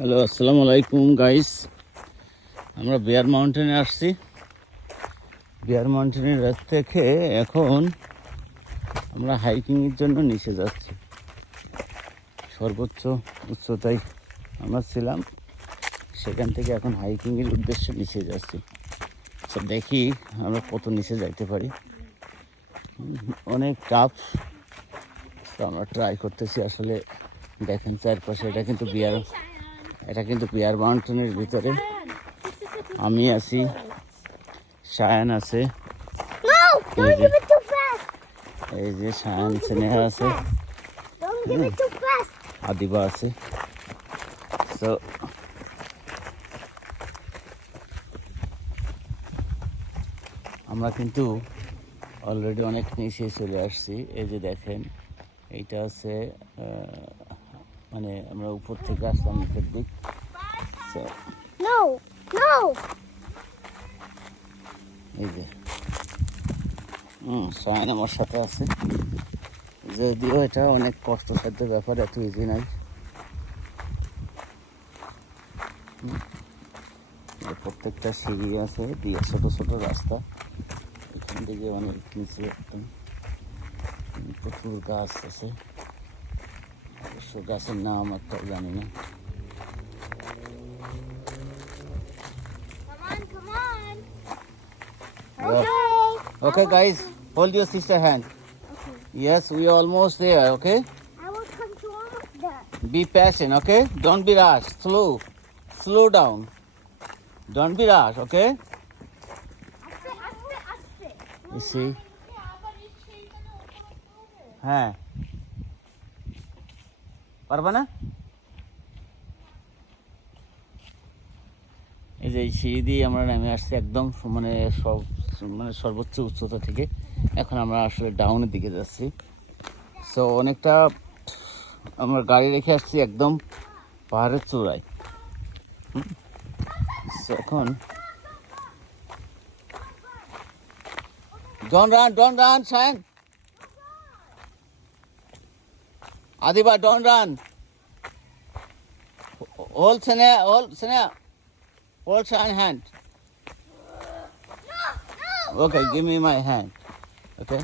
Hello, আসসালামু আলাইকুম guys. আমরা বিয়ার মাউন্টেনে আসছি। বিয়ার মাউন্টেনের রাস্তা থেকে এখন আমরা হাইকিংয়ের জন্য নিচে যাচ্ছি। সর্বোচ্চ উচ্চতায় আমরা ছিলাম, সেখান থেকে এখন হাইকিংয়ের উদ্দেশ্যে নিচে যাচ্ছি। তো দেখি আমরা কত নিচে যাইতে পারি। অনেক টাফ, তো আমরা ট্রাই করতেছি। আসলে দেখেন চারপাশে, এটা কিন্তু বিয়ার মাউন্টেনের ভিতরে। আমি আছি, শায়ান আছে, এই যে শায়ান স্নেহা আছে, আদিবা আছে। তো আমরা কিন্তু অলরেডি অনেক নিচে চলে আসছি। এই যে দেখেন, এইটা আছে মানে আমরা উপর থেকে আসলাম নিচের দিক। এই যে শায়ান আমার সাথে আছে। যদিও এটা অনেক কষ্টসাধ্য ব্যাপার, এত ইজি নাই। প্রত্যেকটা সিঁড়ি আছে, দিয়ে ছোট ছোট রাস্তা। এখান থেকে অনেক নিচে একদম প্রচুর গাছ আছে। অবশ্য গাছের নাম একটা জানি না। Okay guys, hold your sister hand. Yes, we are almost there. Okay, I will come to almost there. be patient. Okay, don't be rush. Slow down. Don't be rush. Okay, Aste. you see. হ্যাঁ, পারবা না? এই যে এই সিঁড়ি দিয়ে আমরা নেমে আসছি একদম সর্বোচ্চ উচ্চতা থেকে। এখন আমরা আসলে ডাউনের দিকে যাচ্ছি। সো অনেকটা আমরা গাড়ি রেখে আসছি একদম পাহাড়ের চূড়ায়। এখন don't run, Shayan. Adiba, don't run. Hold Sneha. Hold Shayan hand. Okay, give me my hand. Okay.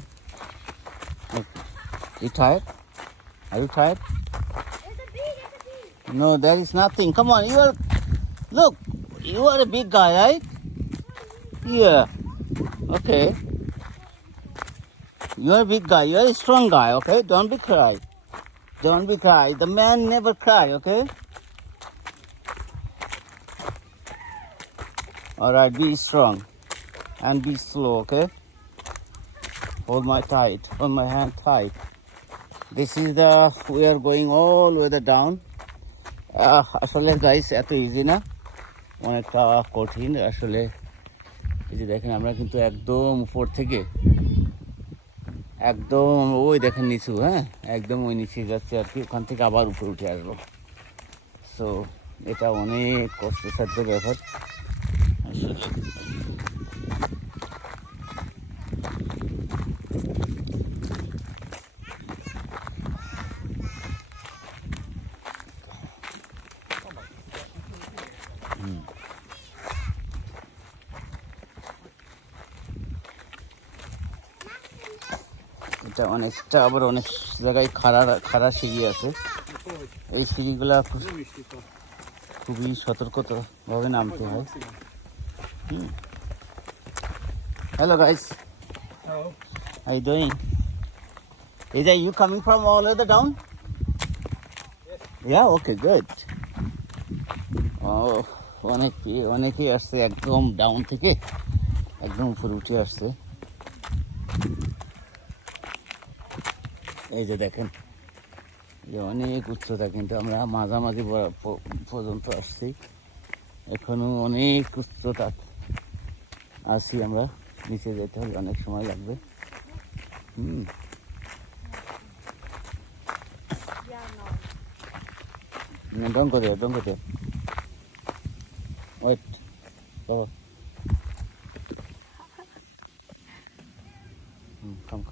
You tired? Are you tired? There's a bee. No, there is nothing. Come on, look, you are a big guy, right? Yeah. Okay. You are a big guy. You are a strong guy, okay? Don't be cry. Don't be cry. The man never cry, okay? Alright, be strong and be slow, okay? Hold my hand tight. This is we are going all the way down. আসলে guys এত easy না, অনেকটা কঠিন আসলে। এই যে দেখেন, আমরা কিন্তু একদম উপর থেকে একদম ওই দেখেন নিচু, হ্যাঁ একদম ওই নিচে যাচ্ছে আর কি। ওখান থেকে আবার উপরে উঠে আসবো। সো এটা অনেক কষ্টসাধ্য ব্যাপার আসলে। এটা অনেকটা আবার অনেক জায়গায় খাড়া সিঁড়ি আছে। এই সিঁড়িগুলা খুবই সতর্কতাভাবে নামতে হয়। Hello guys. Hello. How you doing? Is that you coming from all the way down? Yes. Yeah, okay, good. অনেকেই আসছে একদম ডাউন থেকে একদম উপরে উঠে আসছে। এই যে দেখেন, যে অনেক উচ্চতা, কিন্তু আমরা মাঝামাঝি পর্যন্ত আসছি। এখনো অনেক উচ্চতা আছি আমরা। নিচে যেতে হলে অনেক সময় লাগবে। Don't go there. Wait. Go. Come.